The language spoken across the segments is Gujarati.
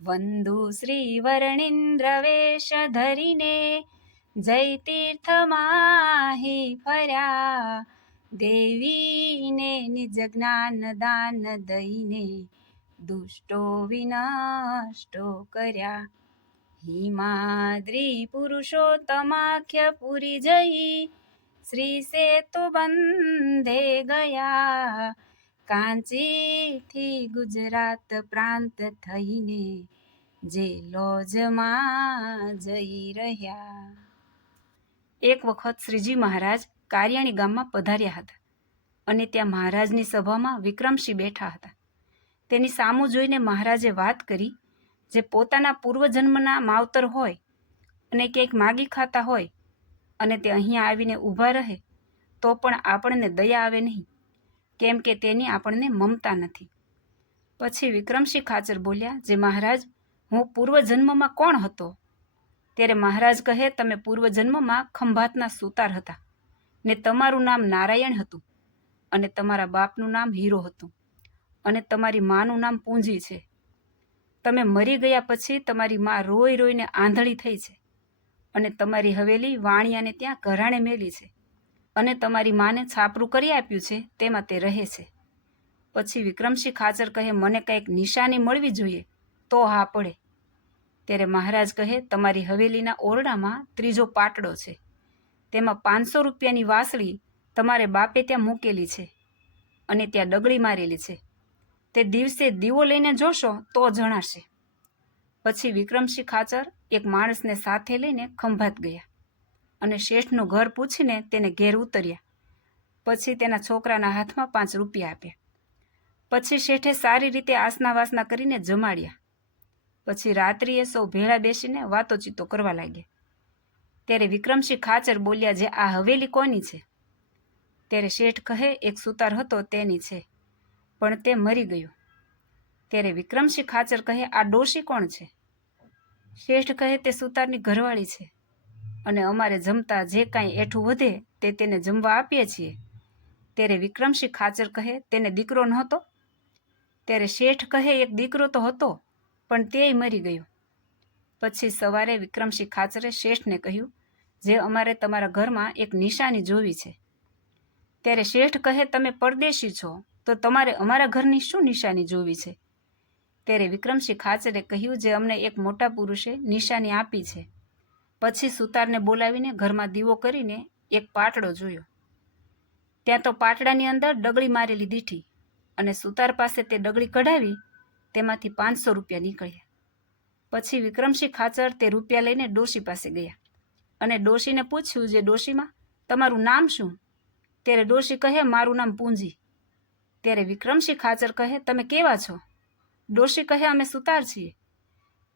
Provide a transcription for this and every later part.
વંદુ શ્રી વર્ણિન્દ્રવેશ ધરીને જય તીર્થમાહી ફર્યા દેવીને નિજ જ્ઞાન દાન દઈને દુષ્ટો વિનાષ્ટો કર્યા હિમાદ્રી પુરુષોત્તમાખ્ય પુરી જઈ શ્રી સેતુ બંધે ગયા કાંચીથી ગુજરાત પ્રાંત થઈને જે લોજમાં જઈ રહ્યા. એક વખત શ્રીજી મહારાજ કારિયાણી ગામમાં પધાર્યા હતા અને ત્યાં મહારાજની સભામાં વિક્રમસિંહ બેઠા હતા. તેની સામું જોઈને મહારાજે વાત કરી જે પોતાના પૂર્વજન્મના માવતર હોય અને ક્યાંક માગી ખાતા હોય અને તે અહીંયા આવીને ઊભા રહે તો પણ આપણને દયા આવે નહીં. કેમ કે તેની આપણને મમતા નથી. પછી વિક્રમસિંહ ખાચર બોલ્યા, જે મહારાજ, હું પૂર્વજન્મમાં કોણ હતો? ત્યારે મહારાજ કહે, તમે પૂર્વજન્મમાં ખંભાતના સુતાર હતા ને તમારું નામ નારાયણ હતું અને તમારા બાપનું નામ હીરો હતું અને તમારી માનું નામ પૂંજી છે. તમે મરી ગયા પછી તમારી મા રોઈ રોઈને આંધળી થઈ છે અને તમારી હવેલી વાણિયાને ત્યાં ઘરાણે મેલી છે. અને તમારી માને છાપરું કરી આપ્યું છે, તેમાં તે રહે છે. પછી વિક્રમસિંહ ખાચર કહે, મને કંઈક નિશાની મળવી જોઈએ, તો હા પડે. ત્યારે મહારાજ કહે, તમારી હવેલીના ઓરડામાં ત્રીજો પાટડો છે. તેમાં પાંચસો રૂપિયાની વાસળી તમારે બાપે ત્યાં મૂકેલી છે અને ત્યાં ડગડી મારેલી છે. તે દિવસે દીવો લઈને જોશો તો જણાશે. પછી વિક્રમસિંહ ખાચર એક માણસને સાથે લઈને ખંભાત ગયા. અને શેઠનું ઘર પૂછીને તેને ઘેર ઉતર્યા. પછી તેના છોકરાના હાથમાં પાંચ રૂપિયા આપ્યા. પછી શેઠે સારી રીતે આસના વાસના કરીને જમાડ્યા. પછી રાત્રિએ સૌ ભેળા બેસીને વાતોચીતો કરવા લાગ્યા. ત્યારે વિક્રમસિંહ ખાચર બોલ્યા જે આ હવેલી કોની છે? ત્યારે શેઠ કહે, એક સુતાર હતો તેની છે, પણ તે મરી ગયો. ત્યારે વિક્રમસિંહ ખાચર કહે, આ ડોશી કોણ છે? શેઠ કહે, તે સુતારની ઘરવાળી છે. અને અમારે જમતા જે કાંઈ એઠું વધે તે તેને જમવા આપીએ છીએ. ત્યારે વિક્રમસિંહ ખાચર કહે, તેને દીકરો નહોતો? ત્યારે શેઠ કહે, એક દીકરો તો હતો, પણ તેય મરી ગયો. પછી સવારે વિક્રમસિંહ ખાચરે શેઠને કહ્યું, જે અમારે તમારા ઘરમાં એક નિશાની જોવી છે. ત્યારે શેઠ કહે, તમે પરદેશી છો, તો તમારે અમારા ઘરની શું નિશાની જોવી છે? ત્યારે વિક્રમસિંહ ખાચરે કહ્યું, જે અમને એક મોટા પુરુષે નિશાની આપી છે. પછી સુતારને બોલાવીને ઘરમાં દીવો કરીને એક પાટડો જોયો. ત્યાં તો પાટડાની અંદર ડગળી મારેલી દીઠી અને સુતાર પાસે તે ડગળી કઢાવી તેમાંથી પાંચસો રૂપિયા નીકળ્યા. પછી વિક્રમસિંહ ખાચર તે રૂપિયા લઈને ડોશી પાસે ગયા અને ડોશીને પૂછ્યું જે ડોશીમાં, તમારું નામ શું? ત્યારે ડોશી કહે, મારું નામ પૂંજી. ત્યારે વિક્રમસિંહ ખાચર કહે, તમે કેવા છો? ડોશી કહે, અમે સુતાર છીએ.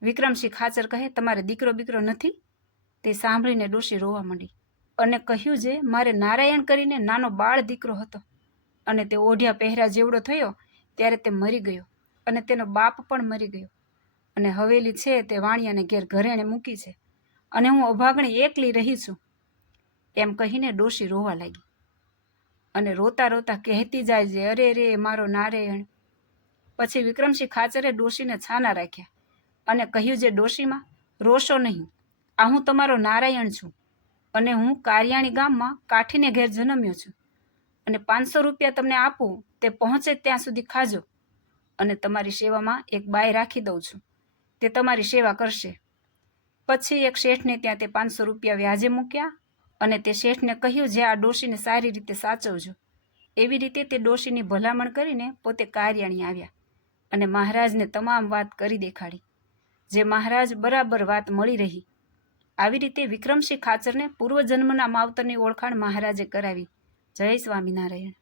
વિક્રમસિંહ ખાચર કહે, તમારે દીકરો બીકરો નથી? તે સાંભળીને ડોશી રોવા માંડી. અને કહ્યું જે, મારે નારાયણ કરીને નાનો બાળ દીકરો હતો અને તે ઓઢિયા પહેરા જેવડો થયો, ત્યારે તે મરી ગયો અને તેનો બાપ પણ મરી ગયો. અને હવેલી છે તે વાણિયાને ઘેર ઘરેણે મૂકી છે અને હું અભાગણી એકલી રહી છું. એમ કહીને ડોશી રોવા લાગી. અને રોતા રોતા કહેતી જાય છે, અરે રે મારો નારાયણ. પછી વિક્રમસિંહ ખાચરે ડોશીને છાના રાખ્યા અને કહ્યું જે, ડોશીમાં રોશો નહીં આ હું તમારો નારાયણ છું અને હું કારિયાણી ગામમાં કાઠીને ઘેર જન્મ્યો છું. અને પાંચસો રૂપિયા તમને આપું, તે પહોંચે ત્યાં સુધી ખાજો અને તમારી સેવામાં એક બાય રાખી દઉં છું. તે તમારી સેવા કરશે. પછી એક શેઠને ત્યાં તે પાંચસો રૂપિયા વ્યાજે મૂક્યા અને તે શેઠને કહ્યું, જે આ ડોશીને સારી રીતે સાચવજો. એવી રીતે તે ડોશીની ભલામણ કરીને પોતે કારિયાણી આવ્યા અને મહારાજને તમામ વાત કરી દેખાડી. જે મહારાજ બરાબર વાત મળી રહી આવી રીતે વિક્રમસિંહ ખાચરને પૂર્વજન્મના માવતરની ઓળખાણ મહારાજે કરાવી. જય સ્વામિનારાયણ.